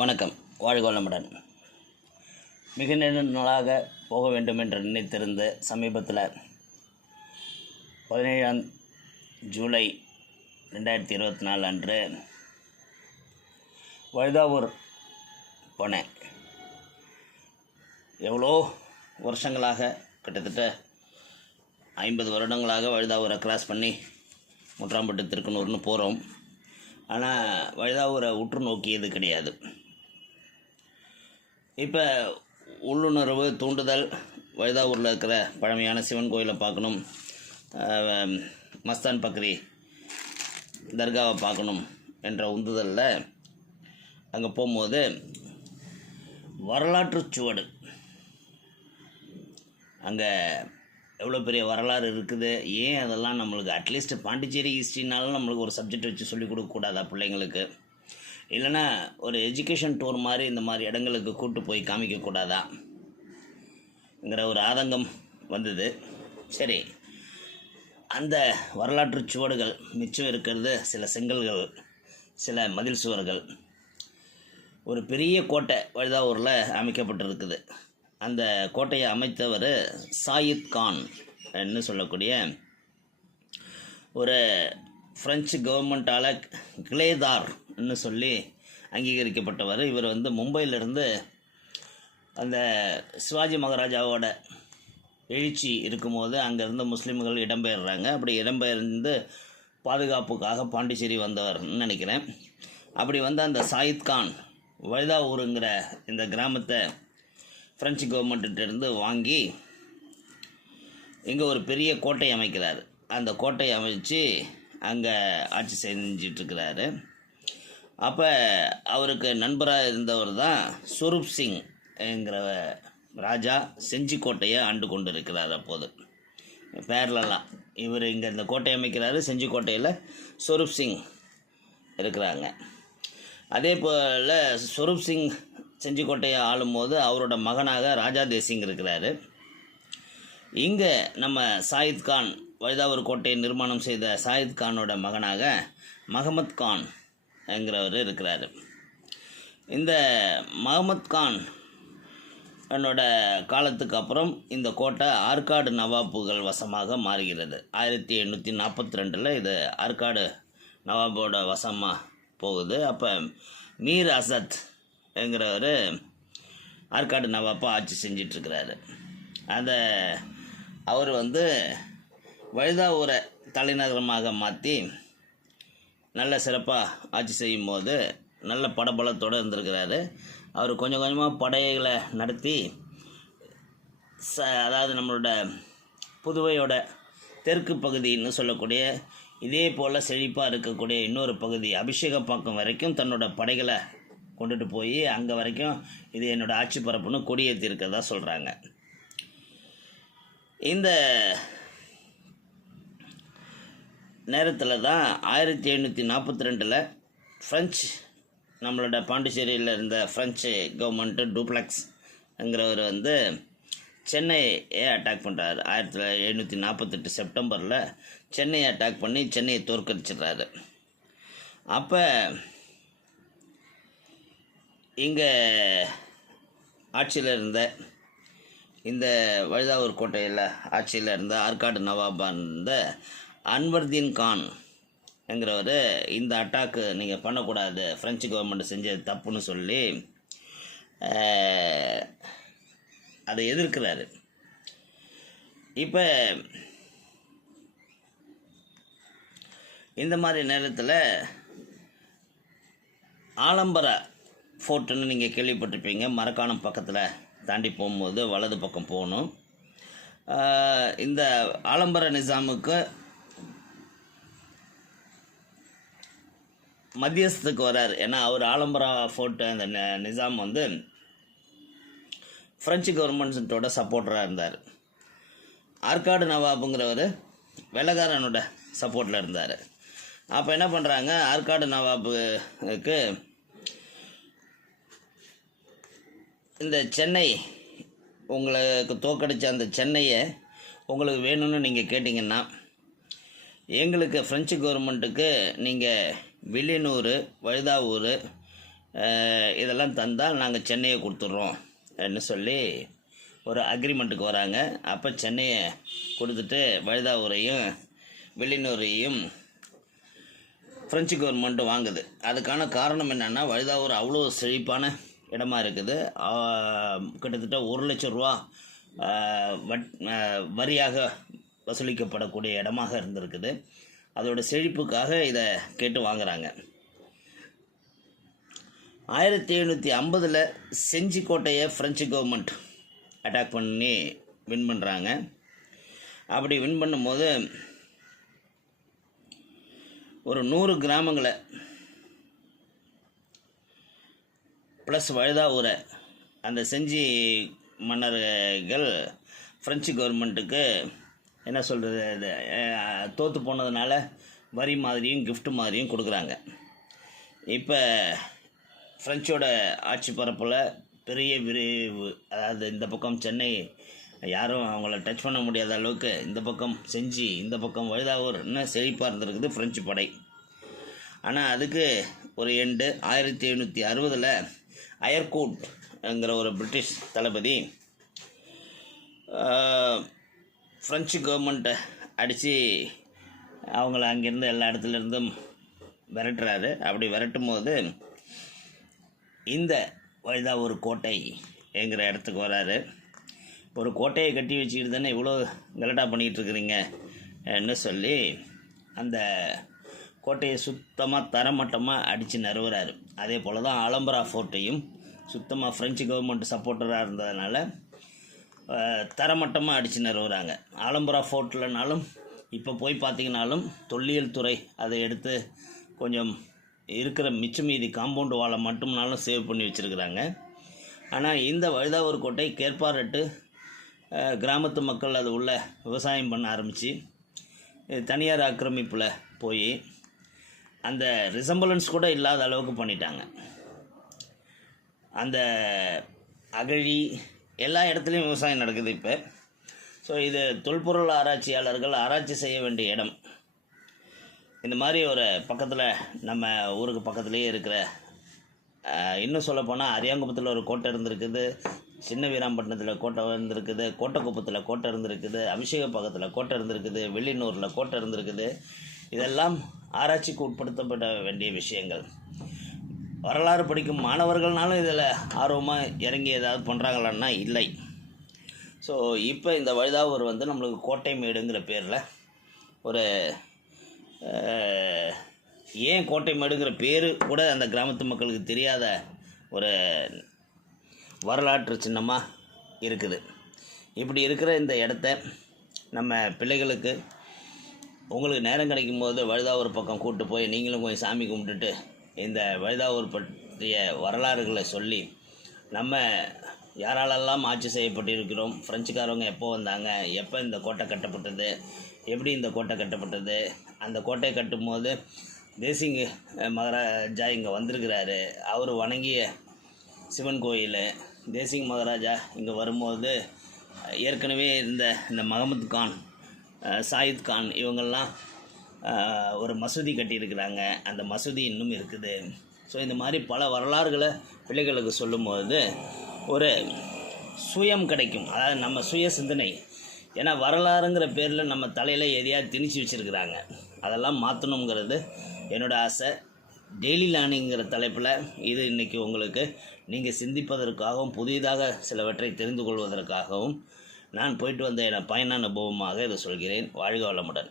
வணக்கம். வாழ்க வளமுடன். மிக நீண்ட நாளாக போக வேண்டும் என்று நினைத்திருந்து சமீபத்தில் 17 ஜூலை 2024 அன்று வழுதாவூர் போனேன். எவ்வளோ வருஷங்களாக, கிட்டத்தட்ட 50 வருடங்களாக வழுதாவூரை கிராஸ் பண்ணி முற்றாம்பட்டு திருக்கனூர்னு போகிறோம். ஆனால் வழுதாவூரை உற்று நோக்கியது கிடையாது. இப்போ உள்ளுணர்வு தூண்டுதல், வழுதாவூரில் இருக்கிற பழமையான சிவன் கோயிலை பார்க்கணும், மஸ்தான் பக்ரி தர்காவை பார்க்கணும் என்ற உந்துதலில் அங்கே போகும்போது வரலாற்று சுவடு, அங்கே எவ்வளோ பெரிய வரலாறு இருக்குது, ஏன் அதெல்லாம் நம்மளுக்கு அட்லீஸ்ட் பாண்டிச்சேரி ஹிஸ்ட்ரினாலும் நம்மளுக்கு ஒரு சப்ஜெக்ட் வச்சு சொல்லிக் கொடுக்கக்கூடாதா பிள்ளைங்களுக்கு? இல்லைன்னா ஒரு எஜுகேஷன் டூர் மாதிரி இந்த மாதிரி இடங்களுக்கு கூட்டு போய் காமிக்கக்கூடாதாங்கிற ஒரு ஆதங்கம் வந்தது. சரி, அந்த வரலாற்று சுவடுகள் மிச்சம் இருக்கிறது சில செங்கல்கள், சில மதில் சுவர்கள். ஒரு பெரிய கோட்டை வழுதாவூரில் அமைக்கப்பட்டிருக்குது. அந்த கோட்டையை அமைத்தவர் சாயித் கான் என்று சொல்லக்கூடிய ஒரு ஃப்ரெஞ்சு கவர்மெண்ட்டால் கிளேதார்னு சொல்லி அங்கீகரிக்கப்பட்டவர். இவர் மும்பையிலிருந்து அந்த சிவாஜி மகாராஜாவோட எழுச்சி இருக்கும்போது அங்கேருந்து முஸ்லீம்கள் இடம்பெயர்றாங்க. அப்படி இடம்பெயர்ந்து பாதுகாப்புக்காக பாண்டிச்சேரி வந்தவர்னு நினைக்கிறேன். அப்படி அந்த சாயித் கான் வழுதாவூருங்கிற இந்த கிராமத்தை ஃப்ரெஞ்சு கவர்மெண்ட்டிருந்து வாங்கி இங்கே ஒரு பெரிய கோட்டை அமைக்கிறார். அந்த கோட்டையை அமைச்சு அங்கே ஆட்சி செஞ்சிட்ருக்கிறாரு. அப்போ அவருக்கு நண்பராக இருந்தவர் தான் சுரூப் சிங்ங்கிற ராஜா செஞ்சிக்கோட்டையை ஆண்டு கொண்டு இருக்கிறார். அப்போது பேரலாம் இவர் இங்கே இந்த கோட்டை அமைக்கிறாரு, செஞ்சிக்கோட்டையில் சுரூப் சிங் இருக்கிறாங்க. அதே போல் சுரூப் சிங் செஞ்சிக்கோட்டையை ஆளும்போது அவரோட மகனாக ராஜா தேசிங் இருக்கிறாரு. இங்கே நம்ம சாயித் கான் வழுதாவூர் கோட்டையை நிர்மாணம் செய்த சாயித் கானோட மகனாக மஹமத் கான் என்கிறவர் இருக்கிறார். இந்த மஹமத் கான் என்னோட காலத்துக்கு அப்புறம் இந்த கோட்டை ஆற்காடு நவாப்புகள் வசமாக மாறுகிறது. 1842 இது ஆற்காடு நவாபோட வசமாக போகுது. அப்போ மீர் அசத் என்கிறவர் ஆற்காடு நவாப்பா ஆட்சி செஞ்சிட்ருக்கிறாரு. அதை அவர் வழுதாவூரை தலைநகரமாக மாற்றி நல்ல சிறப்பாக ஆட்சி செய்யும் போது நல்ல படபலத்தோடு இருந்திருக்கிறாரு. அவர் கொஞ்சம் கொஞ்சமாக படைகளை நடத்தி அதாவது நம்மளோட புதுவையோட தெற்கு பகுதின்னு சொல்லக்கூடிய இதே போல் செழிப்பாக இருக்கக்கூடிய இன்னொரு பகுதி அபிஷேகப்பாக்கம் வரைக்கும் தன்னோட படைகளை கொண்டுட்டு போய் அங்கே வரைக்கும் இது என்னோடய ஆட்சி பரப்புன்னு கொடியேற்றி இருக்கிறதா சொல்கிறாங்க. இந்த நேரத்தில் தான் 1742 ஃப்ரெஞ்சு நம்மளோட பாண்டிச்சேரியில் இருந்த ஃப்ரெஞ்சு கவர்மெண்ட்டு டூப்ளெக்ஸ்ங்கிறவர் சென்னையை அட்டாக் பண்ணுறாரு. 1748 செப்டம்பரில் சென்னையை அட்டாக் பண்ணி சென்னையை தோற்கடிச்சிடுறாரு. அப்போ இங்கே ஆட்சியில் இருந்த இந்த வழுதாவூர் கோட்டையில் ஆட்சியில் இருந்த ஆற்காடு நவாபாக இருந்த அன்வர்தீன் கான் என்கிறவர் இந்த அட்டாக்கு நீங்கள் பண்ணக்கூடாது, ஃப்ரெஞ்சு கவர்மெண்ட் செஞ்சது தப்புன்னு சொல்லி அதை எதிர்க்கிறாரு. இப்போ இந்த மாதிரி நேரத்தில் ஆலம்பரா ஃபோர்ட்டுன்னு நீங்கள் கேள்விப்பட்டிருப்பீங்க. மரக்காணம் பக்கத்தில் தாண்டி போகும்போது வலது பக்கம் போகணும். இந்த ஆலம்பர நிசாமுக்கு மத்தியஸ்துக்கு வராரு. ஏன்னா அவர் ஆலம்பரா ஃபோர்ட்டு அந்த நிசாம் ஃப்ரெஞ்சு கவர்மெண்ட்டோட சப்போர்ட்டராக இருந்தார். ஆற்காடு நவாபுங்கிறவர் வெள்ளக்காரனோட சப்போர்ட்டில் இருந்தார். அப்போ என்ன பண்ணுறாங்க, ஆற்காடு நவாபுக்கு இந்த சென்னை உங்களுக்கு தோக்கடித்த அந்த சென்னையை உங்களுக்கு வேணும்னு நீங்கள் கேட்டிங்கன்னா எங்களுக்கு ஃப்ரெஞ்சு கவர்மெண்ட்டுக்கு நீங்கள் வில்லியனூர், வழுதாவூர், இதெல்லாம் தந்தால் நாங்கள் சென்னையை கொடுத்துட்றோம் ன்னு சொல்லி ஒரு அக்ரிமெண்ட்டுக்கு வராங்க. அப்போ சென்னையை கொடுத்துட்டு வழுதாவூரையும் வெள்ளினூரையும் ஃப்ரெஞ்சு கவர்மெண்ட்டு வாங்குது. அதுக்கான காரணம் என்னென்னா, வழுதாவூர் அவ்வளோ செழிப்பான இடமா இருக்குது. கிட்டத்தட்ட 1,00,000 ரூபா வரியாக வசூலிக்கப்படக்கூடிய இடமாக இருந்திருக்குது. அதோட செழிப்புக்காக இதை கேட்டு வாங்குகிறாங்க. 1750 செஞ்சிக்கோட்டையை ஃப்ரெஞ்சு கவர்மெண்ட் அட்டாக் பண்ணி வின் பண்ணுறாங்க. அப்படி வின் பண்ணும்போது ஒரு 100 கிராமங்களை ப்ளஸ் வழுதாவூரை அந்த செஞ்சி மன்னர்கள் ஃப்ரெஞ்சு கவர்மெண்ட்டுக்கு என்ன சொல்கிறது, தோற்று போனதுனால வரி மாதிரியும் கிஃப்ட் மாதிரியும் கொடுக்குறாங்க. இப்போ ஃப்ரெஞ்சோட ஆட்சி பரப்பில் பெரிய விரிவு, அதாவது இந்த பக்கம் சென்னை யாரும் அவங்கள டச் பண்ண முடியாத அளவுக்கு இந்த பக்கம் செஞ்சி, இந்த பக்கம் வழுதாவூர் இன்னும் செழிப்பாக இருந்திருக்குது ஃப்ரெஞ்சு படை. ஆனால் அதுக்கு ஒரு எண்டு 1760 அயர்கூட்ங்கிற ஒரு பிரிட்டிஷ் தளபதி ஃப்ரெஞ்சு கவர்மெண்ட்டை அடித்து அவங்கள அங்கேருந்து எல்லா இடத்துலேருந்தும் விரட்டுறாரு. அப்படி விரட்டும் போது இந்த வழுதாவூர் கோட்டை என்கிற இடத்துக்கு வராரு. ஒரு கோட்டையை கட்டி வச்சுக்கிட்டு தானே இவ்வளோ கலட்டா பண்ணிகிட்ருக்குறீங்கன்னு சொல்லி அந்த கோட்டையை சுத்தமாக தரமட்டமாக அடித்து நிறுவுறாரு. அதே போல் தான் ஆலம்பரா ஃபோர்ட்டையும் சுத்தமாக ஃப்ரெஞ்சு கவர்மெண்ட் சப்போர்ட்டராக இருந்ததுனால தரமட்டமாக அடித்து நிறுவுறாங்க. ஆலம்பரா ஃபோர்ட்லனாலும் இப்போ போய் பார்த்திங்கனாலும் தொல்லியல் துறை அதை எடுத்து கொஞ்சம் இருக்கிற மிச்ச மீதி காம்பவுண்டு வாழை மட்டும்னாலும் சேவ் பண்ணி வச்சுருக்குறாங்க. ஆனால் இந்த வழுதாவூர் கோட்டை கேட்பாரட்டு கிராமத்து மக்கள் அது உள்ள விவசாயம் பண்ண ஆரம்பித்து தனியார் ஆக்கிரமிப்பில் போய் அந்த ரிசம்பலன்ஸ் கூட இல்லாத அளவுக்கு பண்ணிட்டாங்க. அந்த அகழி எல்லா இடத்துலையும் விவசாயம் நடக்குது இப்போ. ஸோ இது தொல்பொருள் ஆராய்ச்சியாளர்கள் ஆராய்ச்சி செய்ய வேண்டிய இடம். இந்த மாதிரி ஒரு பக்கத்தில் நம்ம ஊருக்கு பக்கத்துலேயே இருக்கிற, இன்னும் சொல்லப்போனால் அரியாங்குப்பத்தில் ஒரு கோட்டை இருந்திருக்குது, சின்ன வீராம்பட்டினத்தில் கோட்டை இருந்திருக்குது, கோட்டைக்குப்பத்தில் கோட்டை இருந்திருக்குது, அபிஷேகப்பாக்கத்தில் கோட்டை இருந்திருக்குது, வெள்ளினூரில் கோட்டை இருந்திருக்குது. இதெல்லாம் ஆராய்ச்சிக்கு உட்படுத்தப்பட வேண்டிய விஷயங்கள். வரலாறு படிக்கும் மாணவர்கள்னாலும் இதில் ஆர்வமாக இறங்கி ஏதாவது பண்ணுறாங்களான்னா இல்லை. ஸோ இப்போ இந்த வழுதாவூர் நம்மளுக்கு கோட்டை மேடுங்கிற பேரில் ஒரு ஏன் கோட்டை மேடுங்கிற பேர் கூட அந்த கிராமத்து மக்களுக்கு தெரியாத ஒரு வரலாற்று சின்னமாக இருக்குது. இப்படி இருக்கிற இந்த இடத்த நம்ம பிள்ளைகளுக்கு உங்களுக்கு நேரம் கிடைக்கும் போது வழுதாவூர் பக்கம் கூப்பிட்டு போய் நீங்களும் கொஞ்சம் சாமி கும்பிட்டுட்டு இந்த வழுதாவூர் பற்றிய வரலாறுகளை சொல்லி, நம்ம யாராலெல்லாம் ஆட்சி செய்யப்பட்டிருக்கிறோம், ஃப்ரெஞ்சுக்காரவங்க எப்போ வந்தாங்க, எப்போ இந்த கோட்டை கட்டப்பட்டது, எப்படி இந்த கோட்டை கட்டப்பட்டது, அந்த கோட்டை கட்டும்போது தேசிங் மகாராஜா இங்கே வந்திருக்கிறாரு, அவர் வணங்கிய சிவன் கோயில், தேசிங் மகாராஜா இங்கே வரும்போது ஏற்கனவே இந்த மஹமத் கான், சாயித் கான் இவங்கெல்லாம் ஒரு மசூதி கட்டியிருக்கிறாங்க, அந்த மசூதி இன்னும் இருக்குது. ஸோ இந்த மாதிரி பல வரலாறுகளை பிள்ளைகளுக்கு சொல்லும்போது ஒரு சுயம் கிடைக்கும், அதாவது நம்ம சுய சிந்தனை. ஏன்னா வரலாறுங்கிற பேரில் நம்ம தலையில் எதையாவது திணிச்சு வச்சுருக்கிறாங்க, அதெல்லாம் மாற்றணுங்கிறது என்னோடய ஆசை. டெய்லி லேர்னிங்கிற தலைப்பில் இது இன்றைக்கி உங்களுக்கு நீங்கள் சிந்திப்பதற்காகவும் புதிதாக சிலவற்றை தெரிந்து கொள்வதற்காகவும் நான் போயிட்டு வந்த என் பயண அனுபவமாக இதை சொல்கிறேன். வாழ்க வளமுடன்.